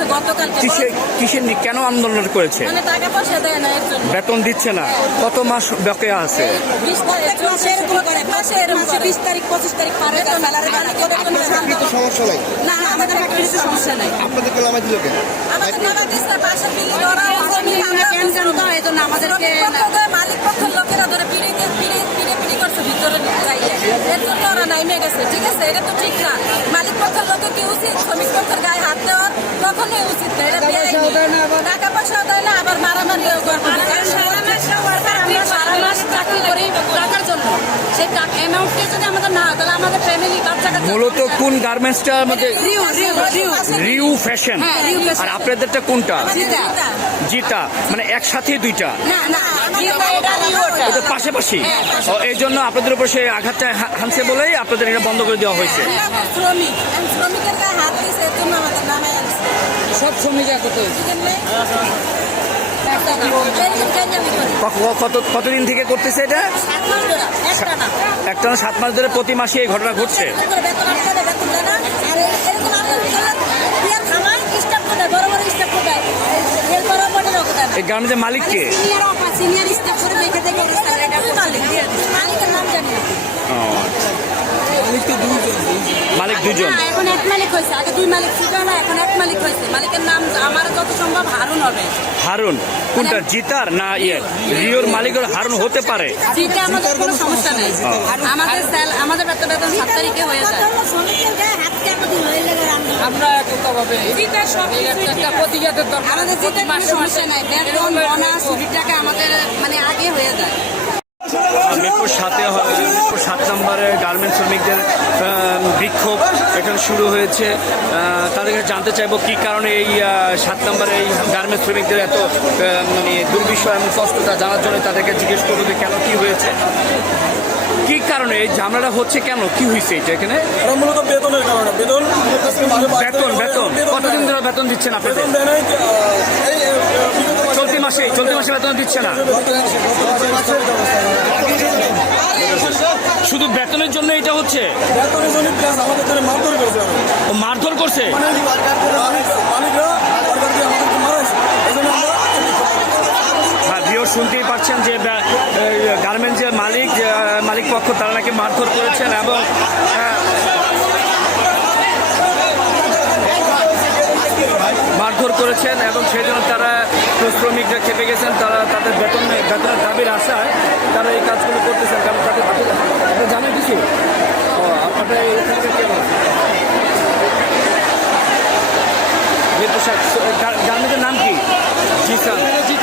কালকে কিসে কিসের নি- কেন আন্দোলন করেছে? মানে টাকা পয়সা দেয় না এর জন্য। বেতন দিচ্ছে না। কত মাস বকেয়া আছে? বিশ তারিখ মাসে এরকম করে মাসে এরকম করে বিশ তারিখ পঁচিশ তারিখ পারে স্যালারি বাড়ি করে কোনো চাকরি তো সমস্যা নাই। না না আমাদের ফ্যাক্টরিতে সমস্যা নাই। আপনাদের কেউ নামাই দিল কেন? আমাদের নামা দিচ্ছে পাশের বিল্ডিং ওরা আমরা কেন জানো তো এই জন্য আমাদেরকে মালিক পক্ষের এর জন্য ওরা নাইমে গেছে। ঠিক আছে? এটা তো ঠিক না। মালিক পক্ষের লোকের কি উচিত? শ্রমিক পক্ষের গায়ে হাত দেওয়ার কখনোই উচিত না। এটা টাকা পয়সাও দেয় না আবার? মারামারিও করে সারা মাস আমরা সারা মাস চাকরি করি টাকার জন্য। সেই টাকা অ্যামাউন্টটা যদি আমাদের না তাহলে আমাদের ফ্যামিলি বাচ্চা কাচ্চা মূলত কোন গার্মেন্টসটা মধ্যে রিউ ফ্যাশন হ্যাঁ। আর আপনাদেরটা কোনটা? জিতা। মানে একসাথে দুইটা? ওদের পাশাপাশি? ও, এই জন্য আপনাদের উপর সেই আঘাতটা হানছে বলেই আপনাদের এটা বন্ধ করে দেওয়া হয়েছে। সব শ্রমিক কত কতদিন থেকে করতেছে এটা? সাত মাস ধরে, একটা একটা না সাত মাস ধরে প্রতি মাসে এই ঘটনা ঘটছে। স্যালারিটা মালিক না। মালিক দুজন এখন এক মালিক হয়েছে। আগে দুই মালিক ছিল না এখন এক মালিক হয়েছে। মালিকের নাম আমার যত সম্ভব হারুন হবে। হারুন? কোনটা জিতার না ইয়ে? রিওর মালিকের হারুন হতে পারে? জিতে আমাদের কোনো সমস্যা নেই। আমাদের স্যাল আমাদের বেতন বেতন সাত তারিখে হয়ে যায়। দরকার। আমাদের জিতে সমস্যা নাই। বোনাস টাকা আমাদের মানে আগে হয়ে যায়। মিরপুর সাতে মিরপুর সাত নম্বরে গার্মেন্ট শ্রমিকদের বিক্ষোভ এখানে শুরু হয়েছে। তাদের কাছে জানতে চাইব কি কারণে এই সাত নম্বরে এই গার্মেন্ট শ্রমিকদের এত মানে দুর্বিষয় এবং কষ্টটা জানার জন্য তাদেরকে জিজ্ঞেস করব যে কেন কি হয়েছে। কি কারণে এই ঝামেলাটা হচ্ছে কেন? কি হয়েছে এটা এখানে? মূলত বেতনের কারণে। বেতন বেতন বেতন। কতদিন ধরে বেতন দিচ্ছেন না। আপনাদের চলতি মাসে চলতি মাসে বেতন দিচ্ছে না? শুধু বেতনের জন্য এটা হচ্ছে? বেতনের জন্য আমাদের মারধর করেছে মারধর করছে? হ্যাঁ ভিও শুনতেই পাচ্ছেন যে গার্মেন্টসের মালিক মালিক পক্ষ তারা নাকি মারধর করেছেন এবং করেছেন এবং সেই জন্য তারা শ্রমিকরা খেপে গেছেন। তারা তাদের বেতন বেতনের দাবির আশায় তারা এই কাজগুলো করতেছেন। কারণ তাদের জানেন কিছু? আপনার এই কেমন গার্মেন্টের নাম কি? জি